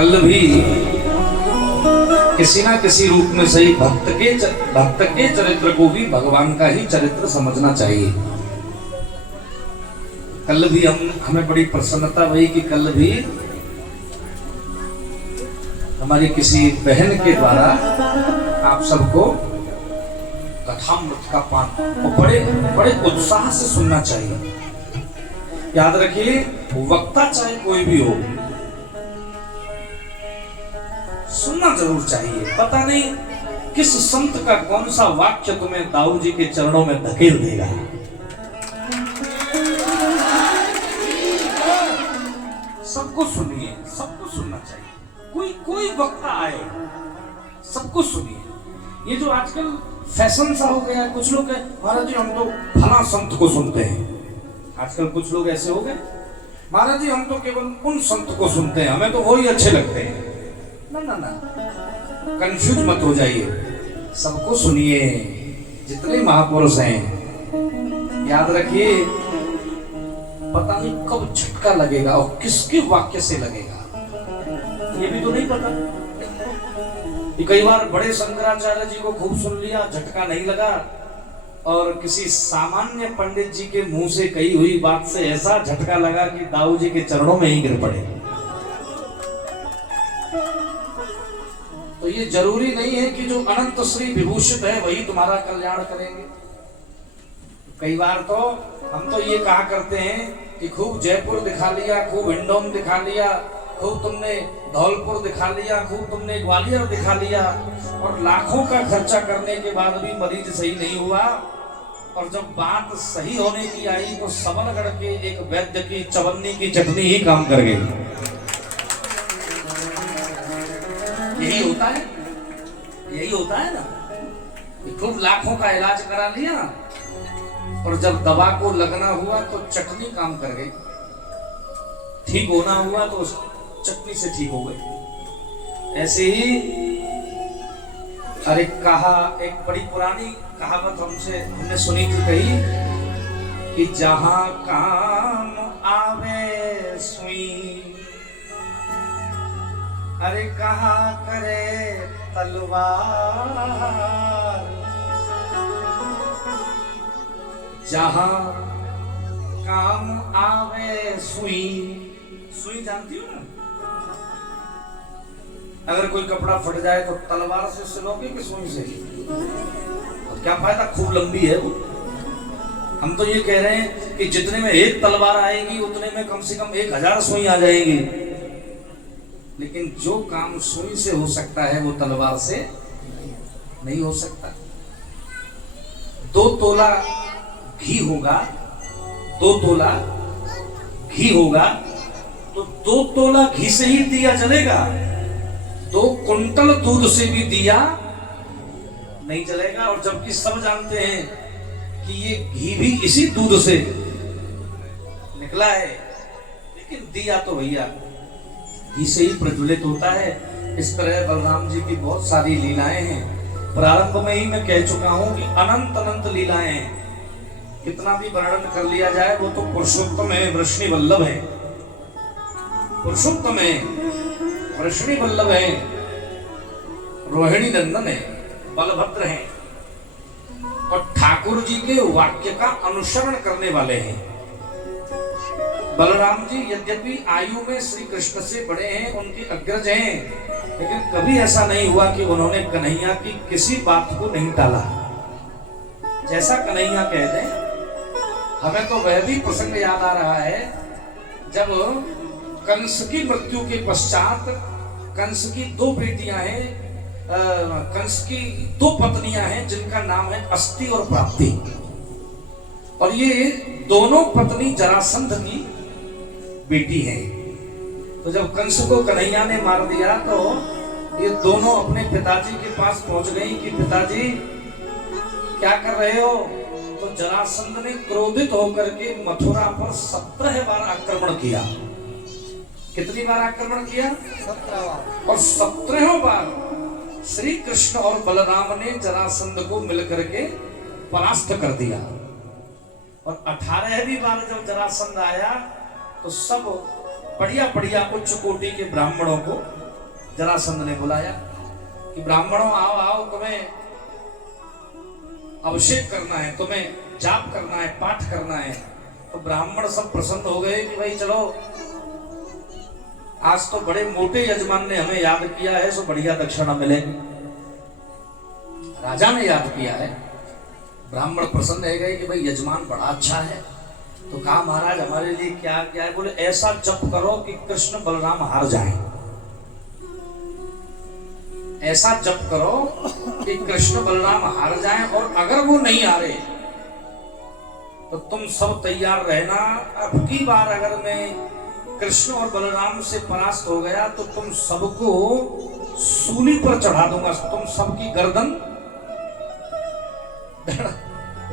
कल भी किसी ना किसी रूप में सही भक्त के चरित्र को भी भगवान का ही चरित्र समझना चाहिए। कल भी हमें बड़ी प्रसन्नता हुई कि कल भी हमारी किसी बहन के द्वारा आप सबको कथामृत का पान को बड़े बड़े उत्साह से सुनना चाहिए। याद रखिए, वक्ता चाहे कोई भी हो, सुनना जरूर चाहिए। पता नहीं किस संत का कौन सा वाक्य तुम्हें दाऊ जी के चरणों में धकेल देगा। सबको सुनिए, सबको सुनना चाहिए। कोई वक्ता आए, सबको सुनिए। ये जो आजकल फैशन सा हो गया है, कुछ लोग महाराज जी हम तो फला संत को सुनते हैं। आजकल कुछ लोग ऐसे हो गए, महाराज जी हम तो केवल उन संत को सुनते हैं, हमें तो वही अच्छे लगते हैं। ना ना ना, कंफ्यूज मत हो जाइए, सबको सुनिए, जितने महापुरुष हैं। याद रखिए, पता नहीं कब झटका लगेगा और किसके वाक्य से लगेगा, ये भी तो नहीं पता। कई बार बड़े शंकराचार्य जी को खूब सुन लिया, झटका नहीं लगा, और किसी सामान्य पंडित जी के मुंह से कही हुई बात से ऐसा झटका लगा कि दाऊ जी के चरणों में ही गिर पड़े। तो ये जरूरी नहीं है कि जो अनंत श्री विभूषित है वही तुम्हारा कल्याण करेंगे। कई बार तो हम तो ये कहा करते हैं कि खूब जयपुर दिखा लिया, खूब हिंडौन दिखा लिया, खूब तुमने धौलपुर दिखा लिया, खूब तुमने ग्वालियर दिखा लिया, और लाखों का खर्चा करने के बाद भी मरीज सही नहीं हुआ। और जब बात सही होने की आई तो सबलगढ़ के एक वैद्य की चवन्नी की चटनी ही काम कर गई। यही होता है, यही होता है ना। खूब लाखों का इलाज करा लिया और जब दवा को लगना हुआ तो चटनी काम कर गई। ठीक होना हुआ तो चटनी से ठीक हो गई। ऐसे ही अरे कहा, एक बड़ी पुरानी कहावत हमने सुनी थी कही कि जहां काम आवे सुई, अरे कहा करे तलवार। जहां काम आवे सुई, सुई जानती हो ना? अगर कोई कपड़ा फट जाए तो तलवार से सिलोगे कि सुई से? और क्या फायदा, खूब लंबी है वो। हम तो ये कह रहे हैं कि जितने में एक तलवार आएगी उतने में कम से कम 1000 सुई आ जाएगी। लेकिन जो काम सुई से हो सकता है वो तलवार से नहीं हो सकता। 2 तोला घी होगा, 2 तोला घी होगा तो 2 तोला घी से ही दिया जलेगा। 2 कुंटल दूध से भी दिया नहीं जलेगा। और जबकि सब जानते हैं कि ये घी भी इसी दूध से निकला है, लेकिन दिया तो भैया घी से ही प्रज्वलित होता है। इस तरह बलराम जी की बहुत सारी लीलाएं हैं। प्रारंभ में ही मैं कह चुका हूं कि अनंत अनंत लीलाएं हैं। कितना भी वर्णन कर लिया जाए वो तो पुरुषोत्तम है, वृष्णि वल्लभ है। पुरुषोत्तम है, वृष्णि वल्लभ है, रोहिणी नंदन है, बलभद्र है, और ठाकुर जी के वाक्य का अनुसरण करने वाले हैं। बलराम जी यद्यपि आयु में श्री कृष्ण से बड़े हैं, उनके अग्रज हैं, लेकिन कभी ऐसा नहीं हुआ कि उन्होंने कन्हैया की किसी बात को नहीं टाला। जैसा कन्हैया कह दें। हमें तो वह भी प्रसंग याद आ रहा है जब कंस की मृत्यु के पश्चात कंस की 2 बेटियां हैं, कंस की 2 पत्नियां हैं जिनका नाम है अस्ति और प्राप्ति। और ये दोनों पत्नी जरासंध की बेटी हैं। तो जब कंस को कन्हैया ने मार दिया तो ये दोनों अपने पिताजी के पास पहुंच गई कि पिताजी क्या कर रहे हो? तो जरासंध ने क्रोधित होकर के मथुरा पर 17 बार आक्रमण किया। कितनी बार आक्रमण किया? 17 बार। और 17 बार श्री कृष्ण और बलराम ने जरासंध को मिलकर के परास्त कर दिया। और 18वीं बार जब जरासंध आया तो सब बढ़िया बढ़िया उच्च कोटि के ब्राह्मणों को जरासंध ने बुलाया कि ब्राह्मणों आओ आओ, तुम्हें अभिषेक करना है, तुम्हें जाप करना है, पाठ करना है। तो ब्राह्मण सब प्रसन्न हो गए कि भाई चलो, आज तो बड़े मोटे यजमान ने हमें याद किया है, सो बढ़िया दक्षिणा मिलेगी। राजा ने याद किया है, ब्राह्मण प्रसन्न रह गए कि भाई यजमान बड़ा अच्छा है। तो कहा महाराज हमारे लिए क्या क्या है? बोले ऐसा जप करो कि कृष्ण बलराम हार जाएं। ऐसा जप करो कि कृष्ण बलराम हार जाएं, और अगर वो नहीं हारे तो तुम सब तैयार रहना। अब की बार अगर मैं कृष्ण और बलराम से परास्त हो गया तो तुम सबको सूली पर चढ़ा दूंगा, तुम सबकी गर्दन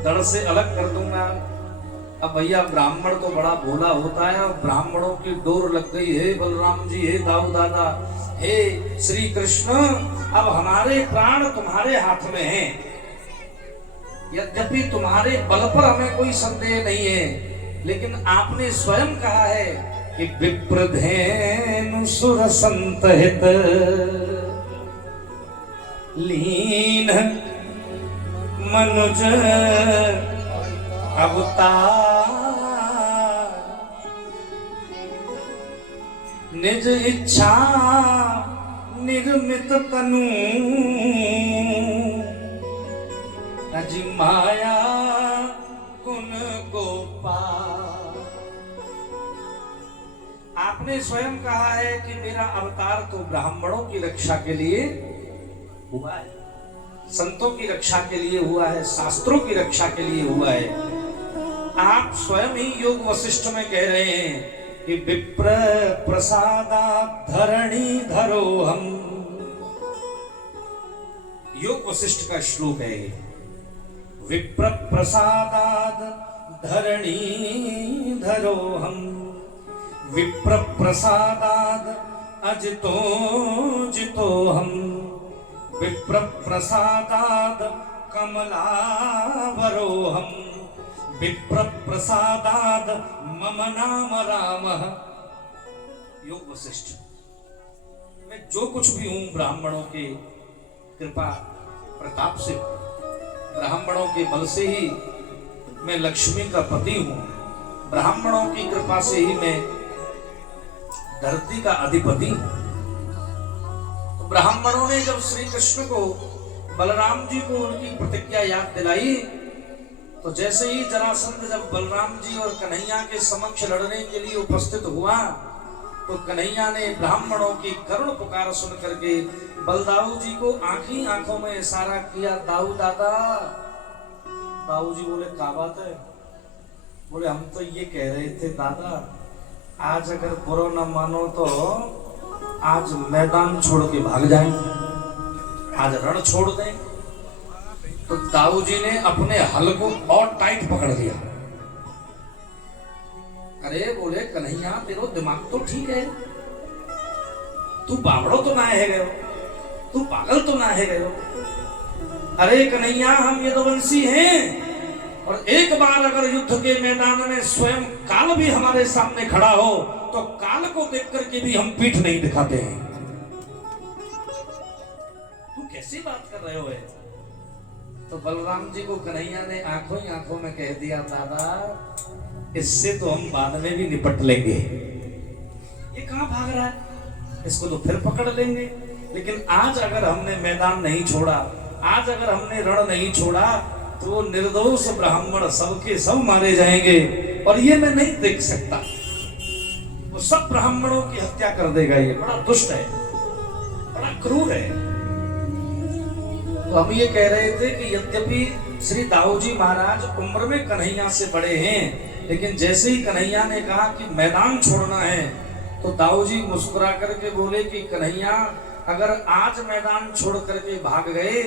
धड़ से अलग कर दूंगा। अब भैया ब्राह्मण तो बड़ा भोला होता है, और ब्राह्मणों की डोर लग गई। हे बलराम जी, हे दाऊ दादा, हे श्री कृष्ण, अब हमारे प्राण तुम्हारे हाथ में हैं। यद्यपि तुम्हारे बल पर हमें कोई संदेह नहीं है, लेकिन आपने स्वयं कहा है कि विप्रधेनु सुर संतहित लीन मनुज अवतार, निज इच्छा निर्मित तनु अजी माया गुण गोपाल। आपने स्वयं कहा है कि मेरा अवतार तो ब्राह्मणों की रक्षा के लिए हुआ है, संतों की रक्षा के लिए हुआ है, शास्त्रों की रक्षा के लिए हुआ है। आप स्वयं ही योग वशिष्ठ में कह रहे हैं कि विप्र प्रसादात् धरणी धरो हम। योग वशिष्ठ का श्लोक है, विप्र प्रसादात् धरणी धरो हम, विप्र प्रसादात् अजितो जितो हम, विप्र प्रसादात् कमलावरो हम, विप्र प्रसादात् मम नाम रामः। योग वशिष्ठ, मैं जो कुछ भी हूं ब्राह्मणों के कृपा प्रताप से, ब्राह्मणों के बल से ही मैं लक्ष्मी का पति हूं, ब्राह्मणों की कृपा से ही मैं धरती का अधिपति हूं। तो ब्राह्मणों ने जब श्री कृष्ण को, बलराम जी को उनकी प्रतिज्ञा याद दिलाई, तो जैसे ही जरासंध जब बलराम जी और कन्हैया के समक्ष लड़ने के लिए उपस्थित हुआ, तो कन्हैया ने ब्राह्मणों की करुण पुकार सुन करके बलदाऊ जी को आंखी आंखों में इशारा किया, दाऊ दादा। दाऊ जी बोले क्या बात है? बोले हम तो ये कह रहे थे दादा, आज अगर बुरा न मानो तो आज मैदान छोड़ के भाग जाएं, आज रण छोड़ दें। तो दाऊ जी ने अपने हल को और टाइट पकड़ लिया। अरे बोले कन्हैया, तेरो दिमाग तो ठीक है, तू बावड़ो तो ना है गयो, तू पागल तो ना है गयो। अरे कन्हैया, हम यदुवंशी हैं, और एक बार अगर युद्ध के मैदान में स्वयं काल भी हमारे सामने खड़ा हो तो काल को देख करके भी हम पीठ नहीं दिखाते हैं। तू कैसी बात कर रहे हो? तो बलराम जी को कन्हैया ने आंखों ही आंखों में कह दिया, दादा इससे तो हम बाद में भी निपट लेंगे। ये कहां भाग रहा है, इसको तो फिर पकड़ लेंगे। लेकिन आज अगर हमने मैदान नहीं छोड़ा, आज अगर हमने रण नहीं छोड़ा, तो वो निर्दोष ब्राह्मण सबके सब मारे जाएंगे, और ये मैं नहीं देख सकता। वो सब ब्राह्मणों की हत्या कर देगा। ये बड़ा दुष्ट है, बड़ा क्रूर है। तो हम ये कह रहे थे कि यद्यपि श्री दाऊ जी महाराज उम्र में कन्हैया से बड़े हैं, लेकिन जैसे ही कन्हैया ने कहा कि मैदान छोड़ना है, तो दाऊ जी मुस्कुरा करके बोले कि कन्हैया, अगर आज मैदान छोड़ करके भाग गए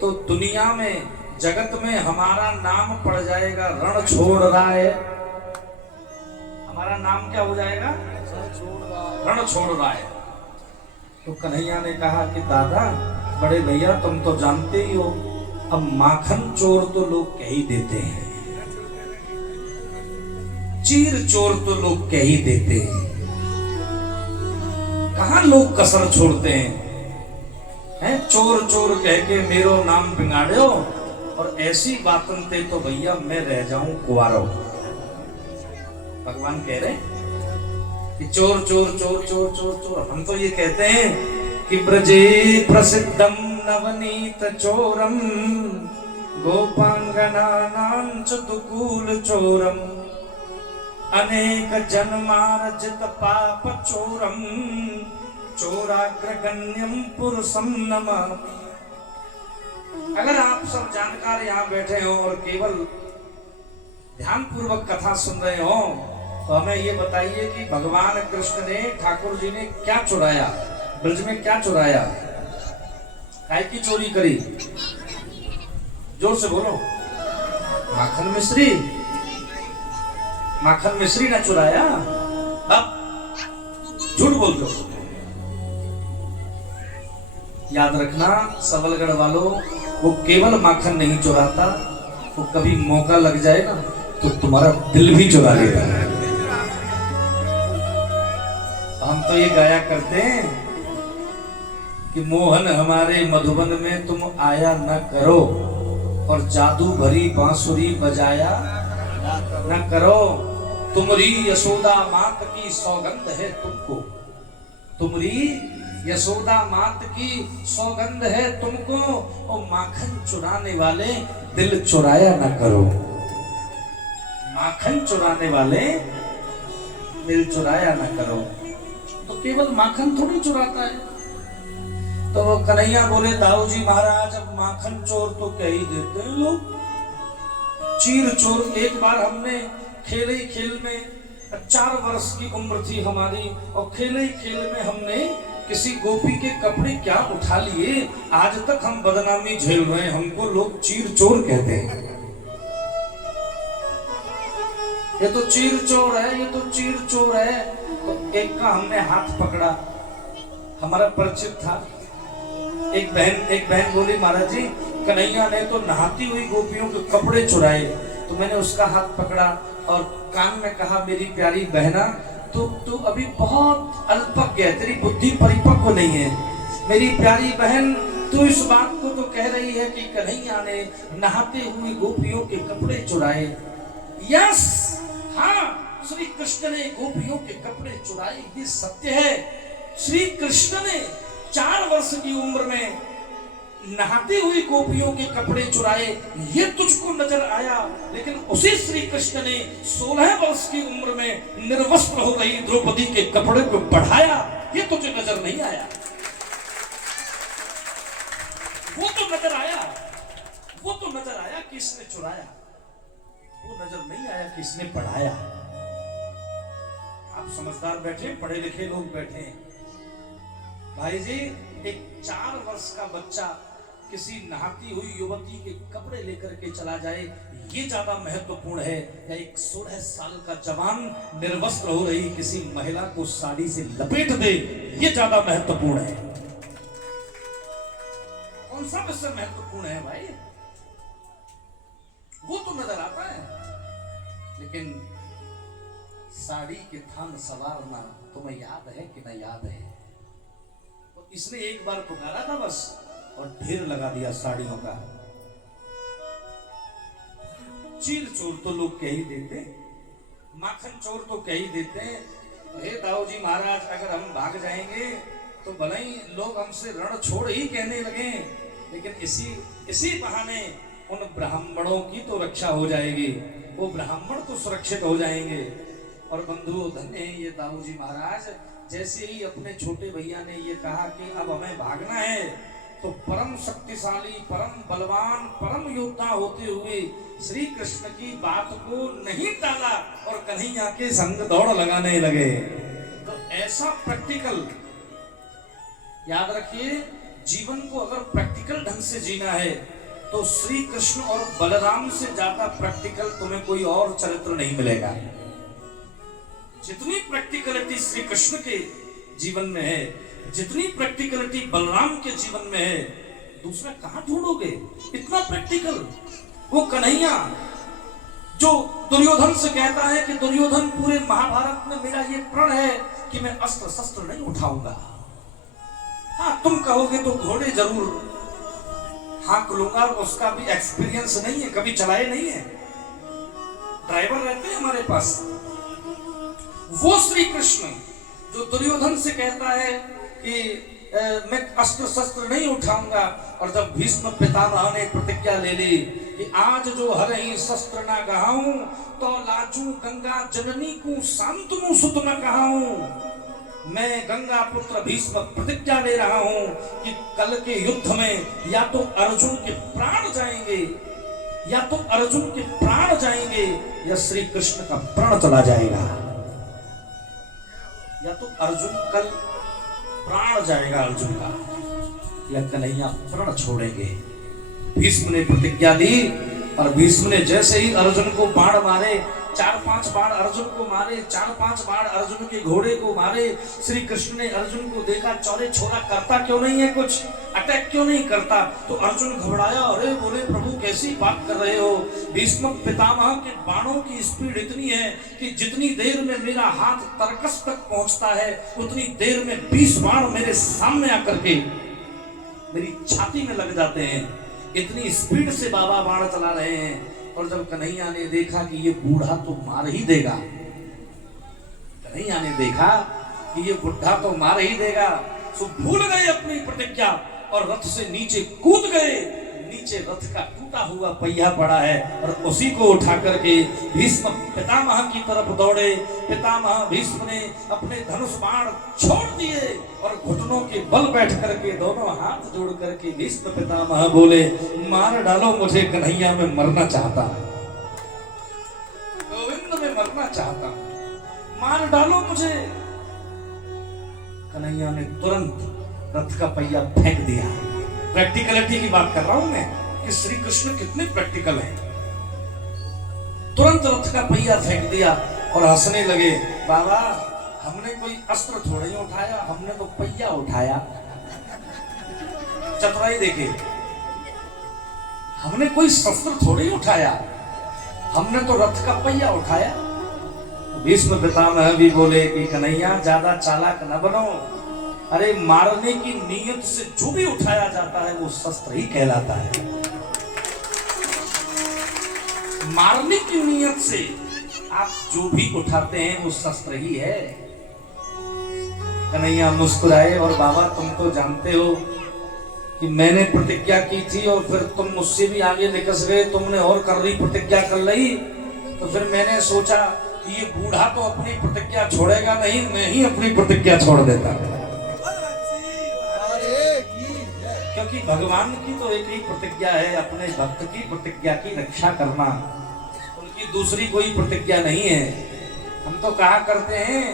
तो दुनिया में, जगत में हमारा नाम पड़ जाएगा रण छोड़ रहा है। हमारा नाम क्या हो जाएगा? रण छोड़ रहा है। तो कन्हैया ने कहा कि दादा, बड़े भैया, तुम तो जानते ही हो, अब माखन चोर तो लोग कह ही देते हैं, चीर चोर तो लोग कह ही देते हैं, कहाँ लोग कसर छोड़ते हैं चोर चोर कह के मेरो नाम बिगाड़ो, और ऐसी बातन ते तो भैया मैं रह जाऊं कुआरो। भगवान कह रहे कि चोर चोर चोर चोर चोर चोर, हम तो ये कहते हैं कि ब्रजे प्रसिद्धम नवनीत चोरम गोपांगनानां चतुकूल चोरम अनेक जन्मार्जित पाप चोरम चोराग्रगण्यम पुरुषम नमः। अगर आप सब जानकार यहाँ बैठे हो और केवल ध्यान पूर्वक कथा सुन रहे हो तो हमें ये बताइए कि भगवान कृष्ण ने, ठाकुर जी ने क्या चुराया, ब्रज में क्या चुराया, काय की चोरी करी? जोर से बोलो। माखन मिश्री, माखन मिश्री ने चुराया? अब झूठ बोल दो। याद रखना सबलगढ़ वालों, वो केवल माखन नहीं चुराता, वो कभी मौका लग जाए ना तो तुम्हारा दिल भी चुरा लेता है। हम तो ये गाया करते हैं कि मोहन हमारे मधुबन में तुम आया न करो, और जादू भरी बांसुरी बजाया न करो। तुमरी यशोदा मात की सौगंध है तुमको, तुमरी यशोदा मात की सौगंध है तुमको, और माखन चुराने वाले दिल चुराया न करो। माखन चुराने वाले दिल चुराया न करो। तो केवल माखन थोड़ी चुराता है। तो वो कन्हैया बोले, दाऊ जी महाराज अब माखन चोर तो कह ही देते हैं लोग, चीर चोर। एक बार हमने खेले ही खेल में, 4 वर्ष की उम्र थी हमारी, और खेले ही खेल में हमने किसी गोपी के कपड़े क्या उठा लिए, आज तक हम बदनामी झेल रहे हैं, हमको लोग चीर चोर कहते हैं। ये तो चीर चोर है, ये तो चीर चोर है। तो एक का हमने हाथ पकड़ा, हमारा परिचित था। एक बहन बोली, महाराज जी कन्हैया ने तो नहाती हुई गोपियों के कपड़े चुराए। तो मैंने उसका हाथ पकड़ा और कान में कहा, मेरी प्यारी बहना, तू अभी बहुत अल्पज्ञ है, तेरी बुद्धि परिपक्व नहीं है। मेरी प्यारी बहन, तू इस बात को तो कह रही है कि कन्हैया ने नहाते हुए गोपियों के कपड़े चुराए। यस, हाँ, श्री कृष्ण ने गोपियों के कपड़े चुराए, ये सत्य है। श्री कृष्ण ने 4 वर्ष की उम्र में नहाती हुई गोपियों के कपड़े चुराए, ये तुझको नजर आया। लेकिन उसी श्री कृष्ण ने 16 वर्ष की उम्र में निर्वस्त्र हो रही द्रौपदी के कपड़े को बढ़ाया, ये तुझे नजर नहीं आया। वो तो नजर आया, वो तो नजर आया कि इसने चुराया, वो नजर नहीं आया कि इसने बढ़ाया। आप समझदार बैठे, पढ़े लिखे लोग बैठे। भाई जी, एक 4 वर्ष का बच्चा किसी नहाती हुई युवती के कपड़े लेकर के चला जाए, ये ज्यादा महत्वपूर्ण है, या एक 16 साल का जवान निर्वस्त्र हो रही किसी महिला को साड़ी से लपेट दे, ये ज्यादा महत्वपूर्ण है? कौन सा विषय महत्वपूर्ण है भाई? वो तो नजर आता है, लेकिन साड़ी के थान सवारना तुम्हें याद है कि न याद है? तो इसने एक बार पुकारा था बस, और ढेर लगा दिया साड़ियों का। चीर चोर तो लोग कह ही देते, माखन चोर तो कह ही देते। हे दाऊ जी महाराज, अगर हम भाग जाएंगे तो भले ही लोग हमसे रण छोड़ ही कहने लगे, लेकिन इसी बहाने उन ब्राह्मणों की तो रक्षा हो जाएगी, वो ब्राह्मण तो सुरक्षित हो जाएंगे। और बंधुओं, धन्य है ये दाऊ जी महाराज, जैसे ही अपने छोटे भैया ने ये कहा कि अब हमें भागना है, तो परम शक्तिशाली, परम बलवान, परम योद्धा होते हुए श्री कृष्ण की बात को नहीं टाला और कन्हैया के संग दौड़ लगाने लगे। तो ऐसा प्रैक्टिकल, याद रखिए, जीवन को अगर प्रैक्टिकल ढंग से जीना है तो श्री कृष्ण और बलराम से ज्यादा प्रैक्टिकल तुम्हें कोई और चरित्र नहीं मिलेगा। जितनी प्रैक्टिकलिटी श्री कृष्ण के जीवन में है, जितनी प्रैक्टिकलिटी बलराम के जीवन में है, दूसरा कहां ढूंढोगे इतना प्रैक्टिकल? वो कन्हैया जो दुर्योधन से कहता है कि दुर्योधन, पूरे महाभारत में मेरा ये प्रण है कि मैं अस्त्र शस्त्र नहीं उठाऊंगा, हाँ, तुम कहोगे तो घोड़े जरूर हाँक लूंगा, उसका भी एक्सपीरियंस नहीं है, कभी चलाए नहीं है। ड्राइवर रहते हैं हमारे पास। वो श्री कृष्ण जो दुर्योधन से कहता है कि मैं अस्त्र शस्त्र नहीं उठाऊंगा, और जब भीष्म पितामह ने प्रतिज्ञा ले ली कि आज जो हरहि शस्त्र ना गहाऊं, तो लाजू गंगा जननी को शांतनु सुत न कहाऊं। मैं गंगा पुत्र भीष्म प्रतिज्ञा ले रहा हूं कि कल के युद्ध में या तो अर्जुन के प्राण जाएंगे, या तो अर्जुन के प्राण जाएंगे, या श्री कृष्ण का प्राण चला जाएगा। या तो अर्जुन कल प्राण जाएगा अर्जुन का, या कन्हैया प्राण छोड़ेंगे। भीष्म ने प्रतिज्ञा ली, और भीष्म ने जैसे ही अर्जुन को बाण मारे, 4-5 बाण अर्जुन को मारे, 4-5 बाण अर्जुन के घोड़े को मारे। श्री कृष्ण ने अर्जुन को देखा, चौरे छोरा करता क्यों नहीं है, कुछ अटैक क्यों नहीं करता। तो अर्जुन घबराया, अरे बोले प्रभु कैसी बात कर रहे हो। भीष्म पितामह के बाणों की स्पीड इतनी है कि जितनी देर में मेरा हाथ तरकस तक पहुंचता है, उतनी देर में 20 बाण मेरे सामने आकर के मेरी छाती में लग जाते हैं। इतनी स्पीड से बाबा बाण चला रहे हैं। और जब कन्हैया ने देखा कि ये बूढ़ा तो मार ही देगा, कन्हैया ने देखा कि ये बुढ़ा तो मार ही देगा, तो भूल गए अपनी प्रतिज्ञा और रथ से नीचे कूद गए। नीचे रथ का टूटा हुआ पहिया पड़ा है, और उसी को उठा करके भीष्म पितामह की तरफ दौड़े। पितामह भीष्म ने अपने धनुष बाण छोड़ दिए और घुटनों के बल बैठ करके दोनों हाथ जोड़ करके भीष्म पितामह बोले, मार डालो मुझे, कन्हैया में मरना चाहता है, गोविंद में मरना चाहता हूं, मार डालो मुझे। कन्हैया ने तुरंत रथ का पहिया फेंक दिया। प्रैक्टिकलिटी की बात कर रहा हूं मैं कि श्री कृष्ण कितने प्रैक्टिकल हैं। तुरंत रथ का पहिया फेंक दिया और हंसने लगे, बाबा हमने कोई अस्त्र थोड़ा ही उठाया, हमने तो पहिया उठाया। चतुराई देखे, हमने कोई शस्त्र थोड़ी उठाया, हमने तो रथ का पहिया उठाया। भीष्म पितामह भी बोले कि कन्हैया ज्यादा चालाक न बनो, अरे मारने की नीयत से जो भी उठाया जाता है वो शस्त्र ही कहलाता है। मारने की नीयत से आप जो भी उठाते हैं वो शस्त्र ही है। कन्हैया मुस्कुराए, और बाबा तुम तो जानते हो कि मैंने प्रतिज्ञा की थी और फिर तुम मुझसे भी आगे निकल गए, तुमने और कर रही प्रतिज्ञा कर ली, तो फिर मैंने सोचा कि ये बूढ़ा तो अपनी प्रतिज्ञा छोड़ेगा नहीं, मैं ही अपनी प्रतिज्ञा छोड़ देता। क्योंकि भगवान की तो एक ही प्रतिज्ञा है, अपने भक्त की प्रतिज्ञा की रक्षा करना, उनकी दूसरी कोई प्रतिज्ञा नहीं है। हम तो कहा करते हैं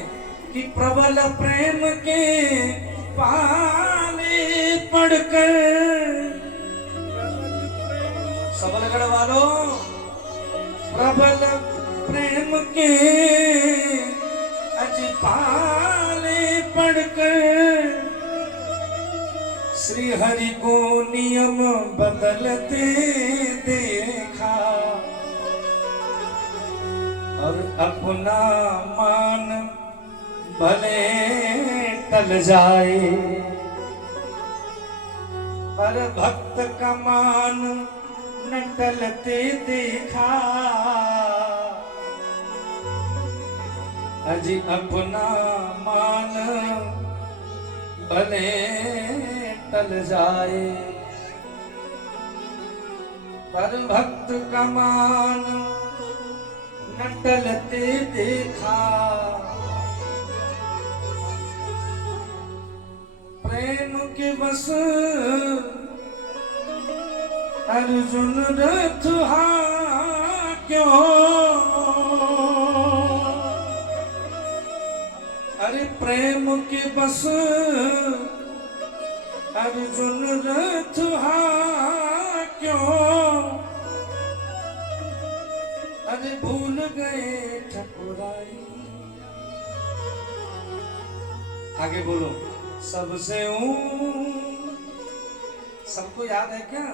कि प्रबल प्रेम के पाले पढ़कर, सबलगढ़ वालों, प्रबल प्रेम के अज पाले पढ़कर, श्री हरि को नियम बदलते देखा, और अपना मान भले टल जाए, पर भक्त का मान न टलते देखा। अजी अपना मान भले टल जाए, पर भक्त का मान न टलते देखा। प्रेम के बस अर्जुन रथ क्यों, अरे प्रेम के बस अर्जुन रथ क्यों, अरे भूल गए ठकुराई। आगे बोलो, सबसे सबको याद है क्या?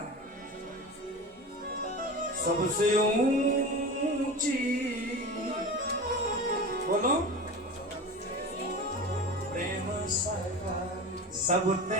सबसे ऊंची बोलो, प्रेम सगा सब उठते